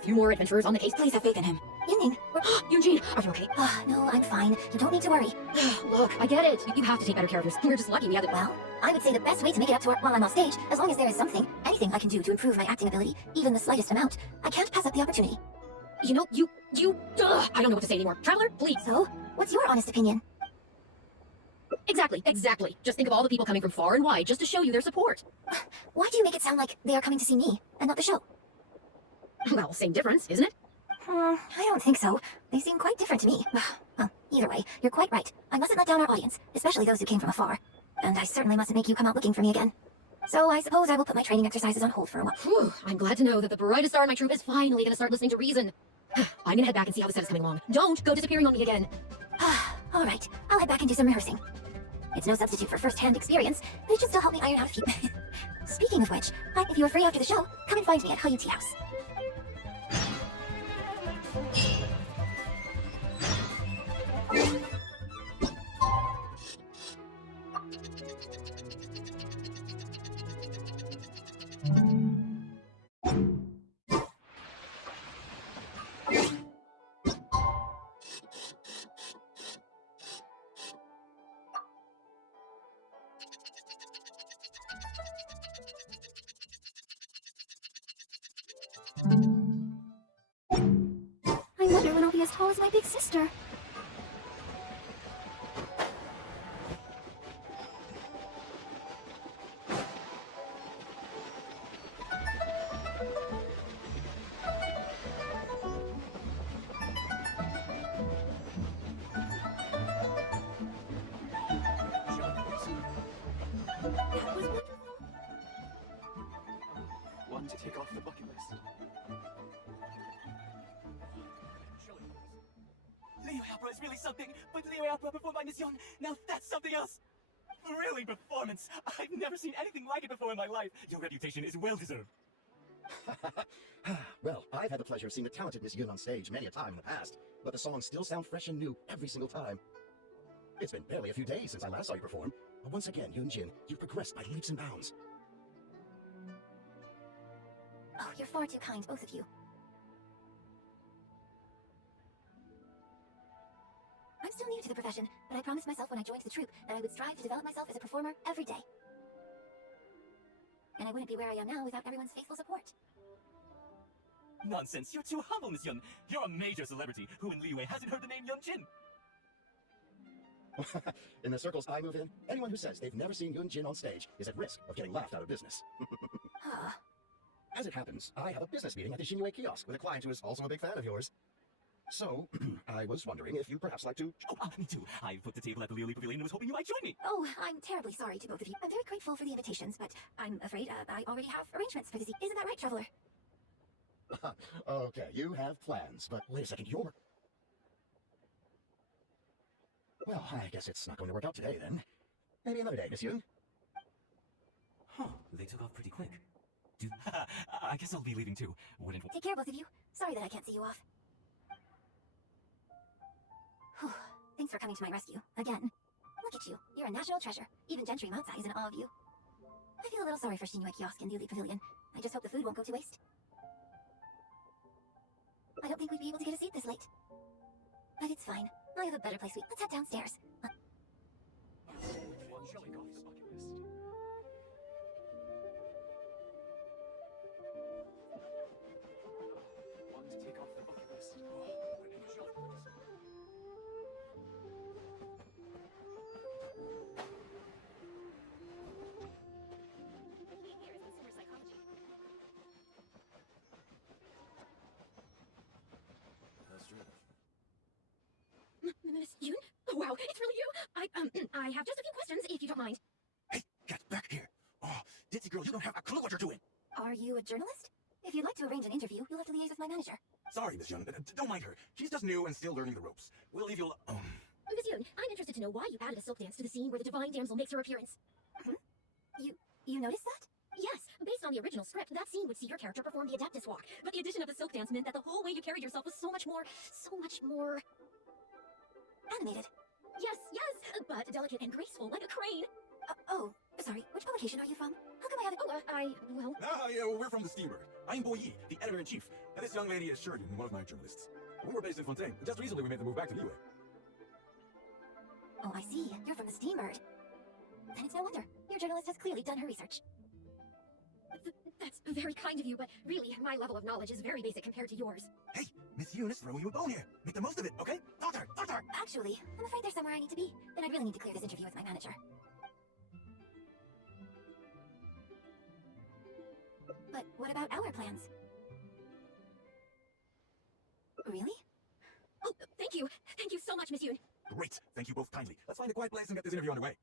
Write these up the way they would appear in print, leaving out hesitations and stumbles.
a few more adventurers on the case. Please have faith in him. Yunjin, Yunjin, are you okay? no, I'm fine. You don't need to worry. Look, I get it. You have to take better care of yourself. We're just lucky we had the... Well, I would say the best way to make it up to her while I'm off stage, as long as there is something, anything I can do to improve my acting ability, even the slightest amount, I can't pass up the opportunity. You know, I don't know what to say anymore. Traveler, please. So, what's your honest opinion? Exactly. Just think of all the people coming from far and wide just to show you their support. Why do you make it sound like they are coming to see me, and not the show? Well, same difference, isn't it? I don't think so. They seem quite different to me. Well, either way, you're quite right. I mustn't let down our audience, especially those who came from afar. And I certainly mustn't make you come out looking for me again. So I suppose I will put my training exercises on hold for a while. Whew, I'm glad to know that the brightest star in my troupe is finally going to start listening to reason. I'm gonna head back and see how the set is coming along. Don't go disappearing on me again. All right, I'll head back and do some rehearsing. It's no substitute for first-hand experience, but it should still help me iron out a few. Speaking of which, if you are free after the show, come and find me at Hayu Tea House. I wonder when I'll be as tall as my big sister. One to take off the bucket list. Leo Opera is really something, but Leo Opera before my mission, now that's something else. Thrilling performance. I've never seen anything like it before in my life. Your reputation is well deserved. Well, I've had the pleasure of seeing the talented Miss Yun on stage many a time in the past, but the songs still sound fresh and new every single time. It's been barely a few days since I last saw you perform, but once again, Yunjin, you've progressed by leaps and bounds. Oh, you're far too kind, both of you. I'm still new to the profession, but I promised myself when I joined the troupe that I would strive to develop myself as a performer every day. And I wouldn't be where I am now without everyone's faithful support. Nonsense, you're too humble, Miss Yun. You're a major celebrity who in Liyue hasn't heard the name Yunjin. In the circles I move in, anyone who says they've never seen Yunjin on stage is at risk of getting laughed out of business. As it happens, I have a business meeting at the Xinyu kiosk with a client who is also a big fan of yours. So, I was wondering if you'd perhaps like to... Me too. I put the table at the Lily Pavilion and was hoping you might join me. Oh, I'm terribly sorry to both of you. I'm very grateful for the invitations, but I'm afraid I already have arrangements for this. Isn't that right, Traveler? Okay, you have plans, but wait a second, you're... Well, I guess it's not going to work out today, then. Maybe another day, Miss Yun. They took off pretty quick. Dude, I guess I'll be leaving too. Wouldn't... Take care, both of you. Sorry that I can't see you off. Whew. Thanks for coming to my rescue, again. Look at you. You're a national treasure. Even Gentry Mount's is in awe of you. I feel a little sorry for Xinyu Kiosk and Lily Pavilion. I just hope the food won't go to waste. I don't think we'd be able to get a seat this late. But it's fine. I have a better place. Let's head downstairs. One shall we go off the bucket list? One to take off the bucket list. That's true. Miss Yun? Oh, wow, it's really you! I have just a few questions, if you don't mind. Hey, get back here! Oh, Ditzy girl, you don't have a clue what you're doing! Are you a journalist? If you'd like to arrange an interview, you'll have to liaise with my manager. Sorry, Miss Yun, don't mind her. She's just new and still learning the ropes. We'll leave you alone. Miss Yun, I'm interested to know why you added a silk dance to the scene where the divine damsel makes her appearance. You noticed that? Yes, based on the original script, that scene would see your character perform the Adeptus Walk, but the addition of the silk dance meant that the whole way you carried yourself was so much more... Animated. Yes, but delicate and graceful, like a crane. Oh, sorry. Which publication are you from? How come I haven't... Well... Ah, yeah, we're from the Steamer. I'm Bo Yi, the editor-in-chief, and this young lady is Shurian, one of my journalists. We were based in Fontaine. Just recently we made the move back to Liyue. Oh, I see. You're from the Steambird. Then it's no wonder. Your journalist has clearly done her research. That's very kind of you, but really, my level of knowledge is very basic compared to yours. Hey, Miss Yun is throwing you a bone here. Make the most of it, okay? Talk to her, talk to her! Actually, I'm afraid there's somewhere I need to be. Then I'd really need to clear this interview with my manager. But what about our plans? Really? Oh, thank you. Thank you so much, Miss Yoon. Great, thank you both kindly. Let's find a quiet place and get this interview underway.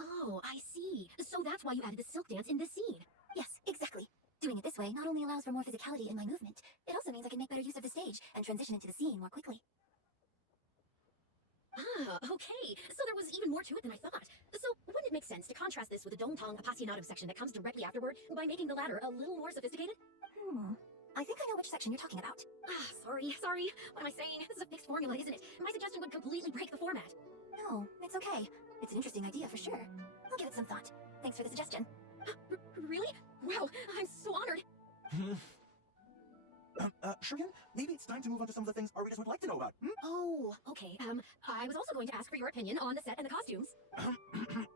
Oh, I see. So that's why you added the silk dance in this scene. Yes, exactly. Doing it this way not only allows for more physicality in my movement, it also means I can make better use of the stage and transition into the scene more quickly. Ah, okay. So there was even more to it than I thought. So wouldn't it make sense to contrast this with the Dongtong Appassionato section that comes directly afterward by making the latter a little more sophisticated? I think I know which section you're talking about. Ah, sorry. What am I saying? This is a fixed formula, isn't it? My suggestion would completely break the format. No, it's okay. It's an interesting idea for sure. I'll give it some thought. Thanks for the suggestion. Really? Wow, I'm so honored. Shurian, maybe it's time to move on to some of the things our readers would like to know about. Oh, okay. I was also going to ask for your opinion on the set and the costumes.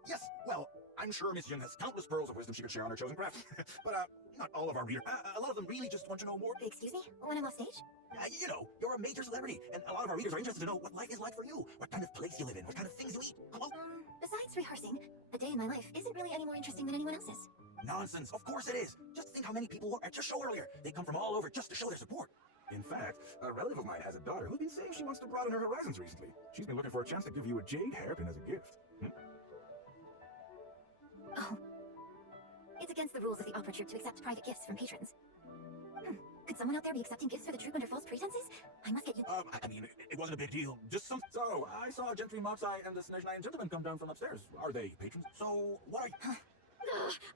Yes, well, I'm sure Miss Yun has countless pearls of wisdom she could share on her chosen craft. But, not all of our readers. A lot of them really just want to know more. Excuse me? When I'm off stage? You know, you're a major celebrity, and a lot of our readers are interested to know what life is like for you, what kind of place you live in, what kind of things you eat. Hello? Besides rehearsing, a day in my life isn't really any more interesting than anyone else's. Nonsense, of course it is. Just think how many people were at your show earlier. They come from all over just to show their support. In fact, a relative of mine has a daughter who's been saying she wants to broaden her horizons recently. She's been looking for a chance to give you a jade hairpin as a gift. Oh. It's against the rules of the opera troupe to accept private gifts from patrons. Could someone out there be accepting gifts for the troupe under false pretenses? I must get you... I mean, it wasn't a big deal. Just some... So, I saw Gentry Mopsai and the Snezhnine gentleman come down from upstairs. Are they patrons? So, what are you...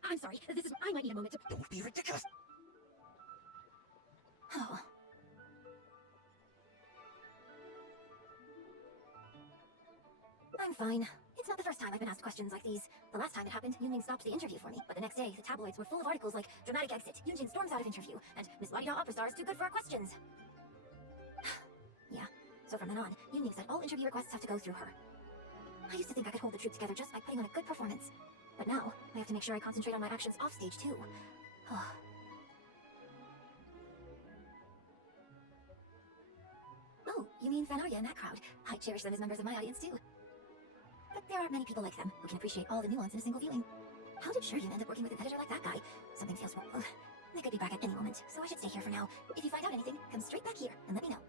I'm sorry. I might need a moment to... Don't be ridiculous. Oh. I'm fine. It's not the first time I've been asked questions like these. The last time it happened, Yunjin stopped the interview for me, but the next day, the tabloids were full of articles like "Dramatic Exit, Yunjin storms out of interview," and "Miss La-di-da Opera Star is too good for our questions." Yeah, so from then on, Yunjin said all interview requests have to go through her. I used to think I could hold the troupe together just by putting on a good performance. But now, I have to make sure I concentrate on my actions off stage too. Oh, you mean Fanarya and that crowd? I cherish them as members of my audience too. But there aren't many people like them who can appreciate all the nuance in a single viewing. How did Shurian end up working with an editor like that guy? Something feels wrong. They could be back at any moment, so I should stay here for now. If you find out anything, come straight back here and let me know.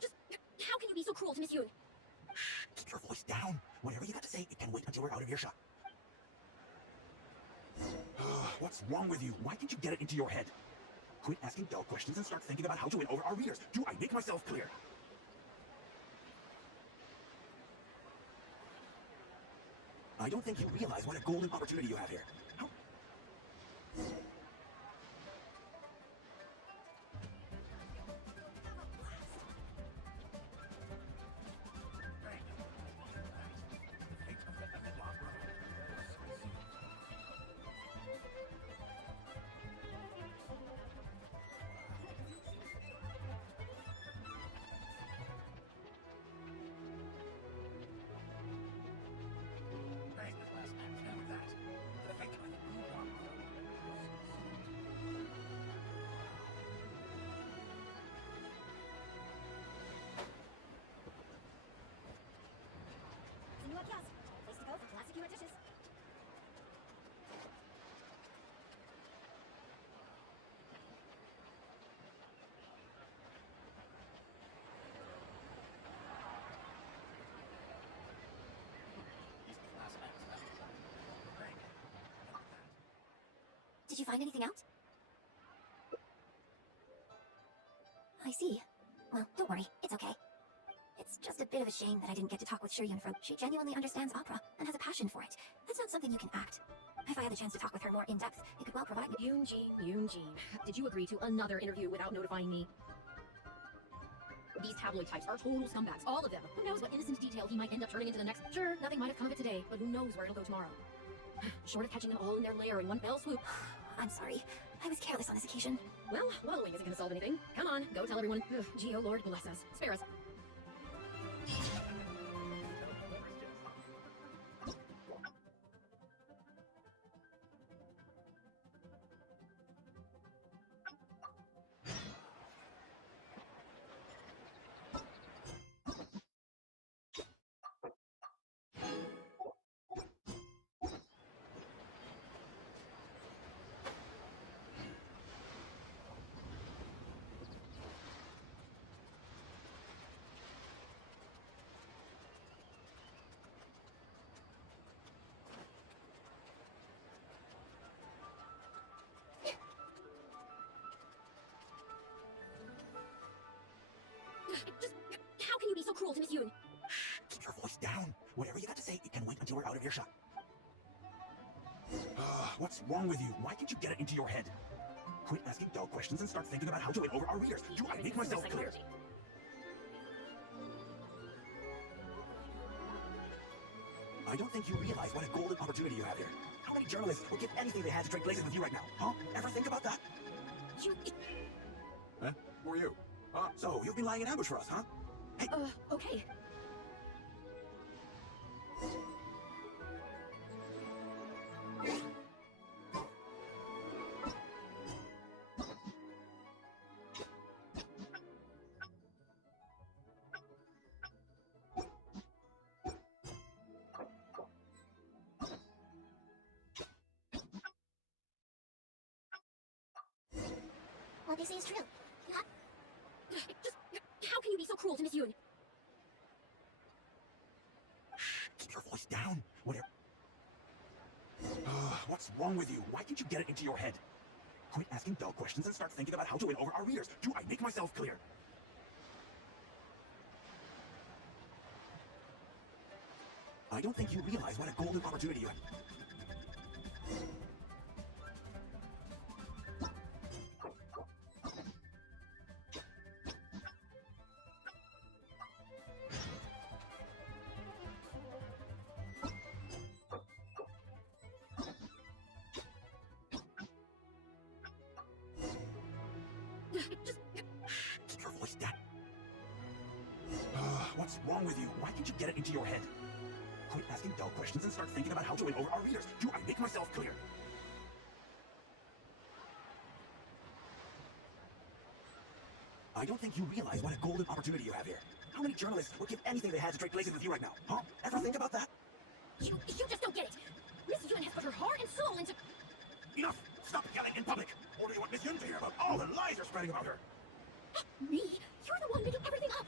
Just... How can you be so cruel to Miss Yoon? Keep your voice down. Whatever you got to say, it can wait until we're out of earshot. What's wrong with you? Why can't you get it into your head? Quit asking dull questions and start thinking about how to win over our readers. Do I make myself clear? I don't think you realize what a golden opportunity you have here. How? Place to go for classic humor dishes. Did you find anything out? I see. Well, don't worry. It's okay. It's just a bit of a shame that I didn't get to talk with Shurian for. She genuinely understands opera and has a passion for it. That's not something you can act. If I had the chance to talk with her more in depth, it could well provide me. Yunjin. Did you agree to another interview without notifying me? These tabloid types are total scumbags, all of them. Who knows what innocent detail he might end up turning into the next... Sure, nothing might have come of it today, but who knows where it'll go tomorrow. Short of catching them all in their lair in one fell swoop. I'm sorry. I was careless on this occasion. Well, wallowing isn't gonna solve anything. Come on, go tell everyone. Ugh, gee, oh Lord, bless us. Spare us. Just, how can you be so cruel to Miss Yoon? Keep your voice down. Whatever you got to say, it can wait until we're out of earshot. What's wrong with you? Why can't you get it into your head? Quit asking dull questions and start thinking about how to win over our readers. Do I make myself clear? I don't think you realize what a golden opportunity you have here. How many journalists would give anything they had to trade places with you right now? Huh? Ever think about that? You... Huh? Who are you? So you've been lying in ambush for us, huh? Hey! Okay. What they say is true. Just, how can you be so cruel to Miss Yoon? Keep your voice down. Whatever. What's wrong with you? Why can't you get it into your head? Quit asking dull questions and start thinking about how to win over our readers. Do I make myself clear? I don't think you realize what a golden opportunity you have. Just... Keep your voice down. What's wrong with you? Why can't you get it into your head? Quit asking dull questions and start thinking about how to win over our readers. Do I make myself clear? I don't think you realize what a golden opportunity you have here. How many journalists would give anything they had to trade places with you right now? Huh? Ever think about that? You just don't get it. Miss Yoon has put her heart and soul into... Enough! Stop yelling in public! Or do you want Miss Yun to hear about all the lies you're spreading about her? Me? You're the one making everything up.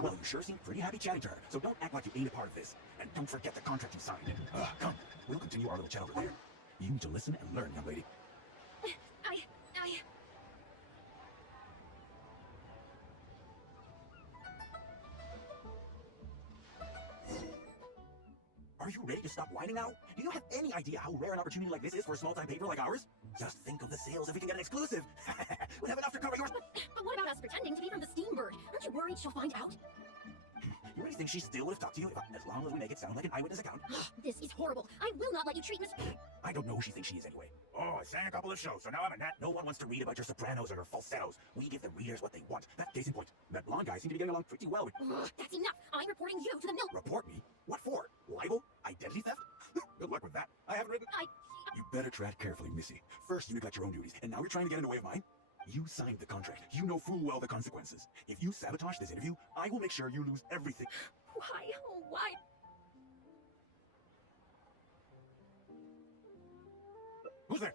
Well, you sure seem pretty happy chatting to her, so don't act like you ain't a part of this. And don't forget the contract you signed. Come, we'll continue our little chat over there. You need to listen and learn, young lady. Are you ready to stop whining now? Do you have any idea how rare an opportunity like this is for a small-time paper like ours? Just think of the sales if we can get an exclusive. We'll have enough to cover yours. But what about us pretending to be from the Steambird? Aren't you worried she'll find out? You really think she still would have talked to you as long as we make it sound like an eyewitness account? This is horrible. I will not let you treat Miss... I don't know who she thinks she is anyway. Oh, I sang a couple of shows, so now I'm a nat. No one wants to read about your sopranos or your falsettos. We give the readers what they want. That's case in point. That blonde guy seemed to be getting along pretty well with... That's enough. I'm reporting you to the mill... Report me? What for? Libel? Identity theft? Good luck with that. I haven't written... You better tread carefully, Missy. First, you neglect your own duties, and now you're trying to get in the way of mine? You signed the contract. You know full well the consequences. If you sabotage this interview, I will make sure you lose everything. Why? Oh, why? Who's there?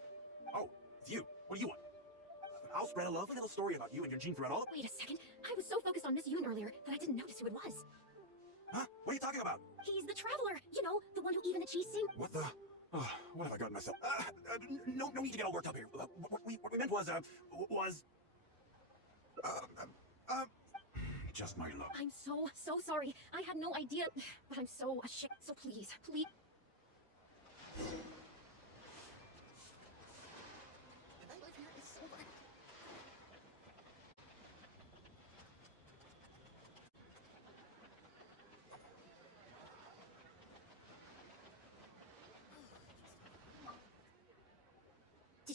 Oh, it's you. What do you want? I'll spread a lovely little story about you and Yunjin throughout all... Wait a second. I was so focused on Miss Yoon earlier that I didn't notice who it was. Huh? What are you talking about? He's the traveler. You know, the one who even the cheese sing. What the... Oh, what have I gotten myself? No need to get all worked up here. What we meant was, just my luck. I'm so sorry. I had no idea, but I'm so ashamed. So please.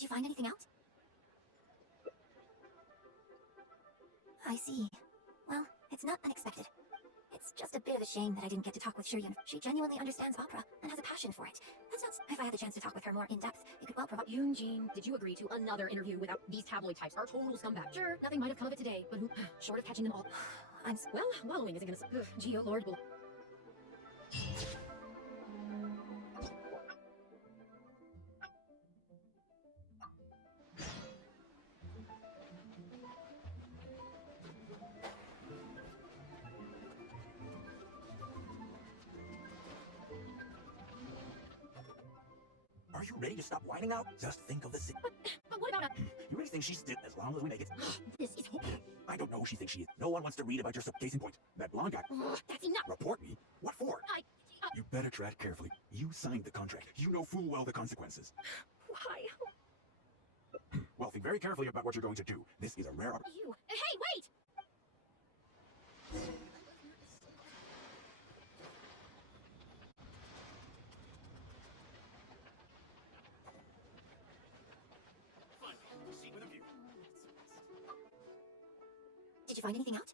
you find anything out? I see. Well, it's not unexpected. It's just a bit of a shame that I didn't get to talk with Shiryun. She genuinely understands opera and has a passion for it. That sounds... If I had the chance to talk with her more in depth, it could well provide... Yunjin, did you agree to another interview without these tabloid types? Are total scumbag. Sure, nothing might have come of it today, but who, short of catching them all. Well, wallowing isn't gonna... Gee, oh Lord, well... Are you ready to stop whining out? Just think of the But what about You really think she's still as long as we make it? This is hopeless. I don't know who she thinks she is. No one wants to read about your case in point. That blonde guy. That's enough. Report me? What for? You better tread carefully. You signed the contract. You know full well the consequences. Why? Well, think very carefully about what you're going to do. This is a rare You. Hey, wait! Seat with a view. Did you find anything out?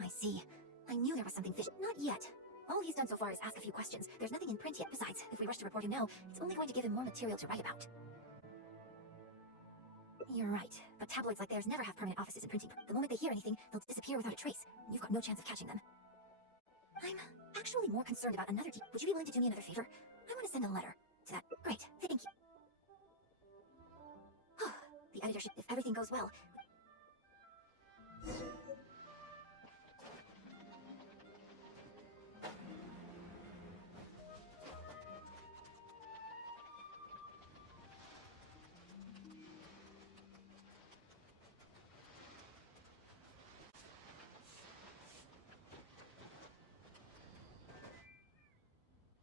I see. I knew there was something fishy. Not yet. All he's done so far is ask a few questions. There's nothing in print yet. Besides, if we rush to report him now, it's only going to give him more material to write about. You're right, but tabloids like theirs never have permanent offices in printing. The moment they hear anything, they'll disappear without a trace. You've got no chance of catching them. I'm actually more concerned about another Would you be willing to do me another favor? I want to send a letter to that. Great, thank you. The editorship, if everything goes well.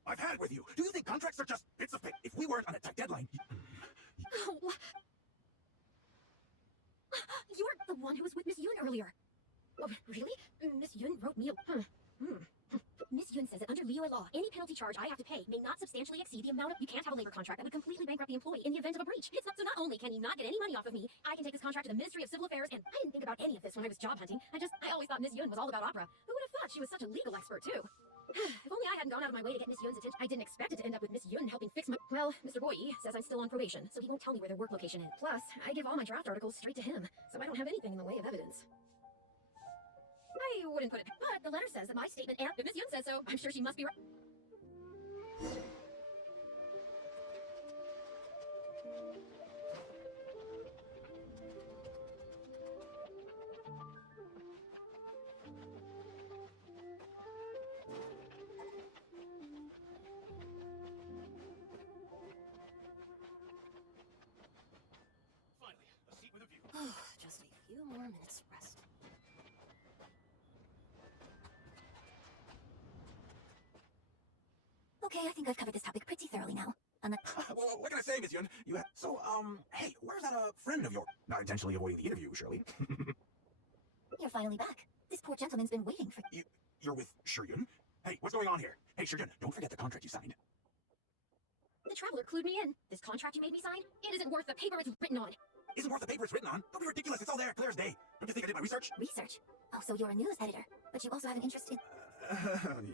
I've had it with you. Do you think contracts are just bits of paper? If we weren't on a tight deadline... You're the one who was with Miss Yun earlier. Oh, really? Miss Yun wrote me a... Miss Yun says that under Liyue law, any penalty charge I have to pay may not substantially exceed the amount of... You can't have a labor contract that would completely bankrupt the employee in the event of a breach. So not only can he not get any money off of me, I can take this contract to the Ministry of Civil Affairs, and I didn't think about any of this when I was job hunting. I always thought Miss Yun was all about opera. Who would have thought she was such a legal expert, too? If only I hadn't gone out of my way to get Miss Yun's attention. I didn't expect it to end up with Miss Yun helping fix my... Well, Mr. Boyi says I'm still on probation, so he won't tell me where their work location is. Plus, I give all my draft articles straight to him, so I don't have anything in the way of evidence. I wouldn't put it, but the letter says that my statement, and if Miss Yun says so, I'm sure she must be right. Finally, a seat with a view. Just a few more minutes rest. Okay, I think I've covered this topic pretty thoroughly now. Well, what can I say, Miss Yun? You have... So, hey, where's that, friend of yours? Not intentionally avoiding the interview, surely. You're finally back. This poor gentleman's been waiting for... You're with Shiryun? Hey, what's going on here? Hey, Shiryun, don't forget the contract you signed. The traveler clued me in. This contract you made me sign, it isn't worth the paper it's written on. Isn't worth the paper it's written on? Don't be ridiculous, it's all there, clear as day. Don't you think I did my research? Research? Oh, so you're a news editor, but you also have an interest in...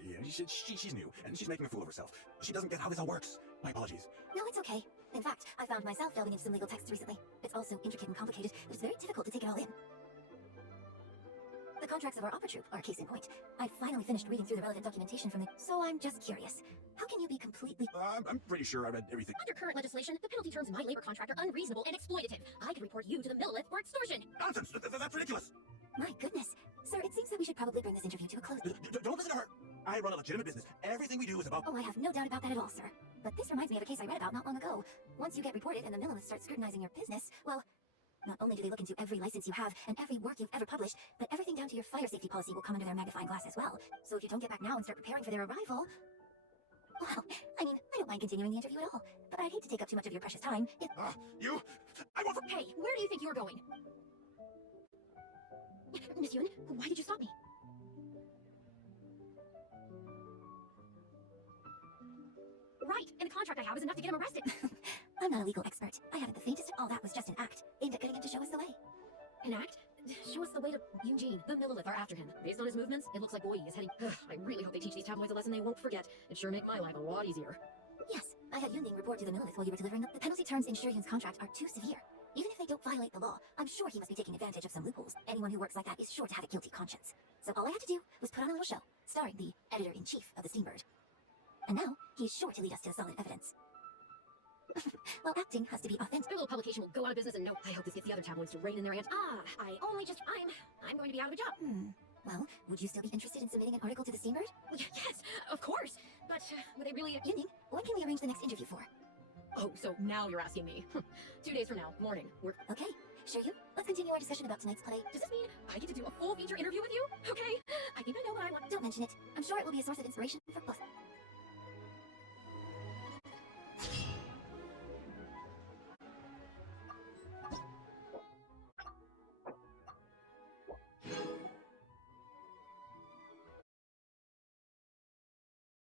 Yeah, she's new, and she's making a fool of herself. She doesn't get how this all works. My apologies. No, it's okay. In fact, I found myself delving into some legal texts recently. It's all so intricate and complicated that it's very difficult to take it all in. The contracts of our opera troupe are a case in point. I finally finished reading through the relevant documentation from the... So I'm just curious. How can you be completely... I'm pretty sure I read everything. Under current legislation, the penalty terms in my labor contract are unreasonable and exploitative. I could report you to the Millilith for extortion. Nonsense! That's ridiculous! My goodness. Sir, it seems that we should probably bring this interview to a close. Don't listen to her! I run a legitimate business. Everything we do is about... Oh, I have no doubt about that at all, sir. But this reminds me of a case I read about not long ago. Once you get reported and the Millilith starts scrutinizing your business, well... Not only do they look into every license you have and every work you've ever published, but everything down to your fire safety policy will come under their magnifying glass as well. So if you don't get back now and start preparing for their arrival... Well, I mean, I don't mind continuing the interview at all, but I'd hate to take up too much of your precious time if... You... I want for... Hey, where do you think you're going? Miss Yun, why did you stop me? right, and the contract I have is enough to get him arrested. I'm not a legal expert. I haven't the faintest. All that was just an act aimed at getting him to show us the way. An act? Show us the way to Yunjin. The Millilith are after him. Based on his movements, it looks like Boyi is heading... I really hope they teach these tabloids a lesson they won't forget. It'd sure make my life a lot easier. Yes, I had Yunjin report to the Millilith while you were delivering them. The penalty terms in Shiryun's contract are too severe. Even if they don't violate the law, I'm sure he must be taking advantage of some loopholes. Anyone who works like that is sure to have a guilty conscience. So all I had to do was put on a little show, starring the editor-in-chief of the Steambird. And now, he's sure to lead us to solid evidence. Well, acting has to be authentic. Their little publication will go out of business, and no, I hope this gets the other tabloids to rein in their ants. I'm going to be out of a job. Well, would you still be interested in submitting an article to the Steambird? Yes, of course. But would they really... Yunjin, when can we arrange the next interview for? Oh, so now you're asking me. 2 days from now, morning. Okay, Shiryun, let's continue our discussion about tonight's play. Does this mean I get to do a full feature interview with you? Okay, I think I know what I want. Don't mention it. I'm sure it will be a source of inspiration for both.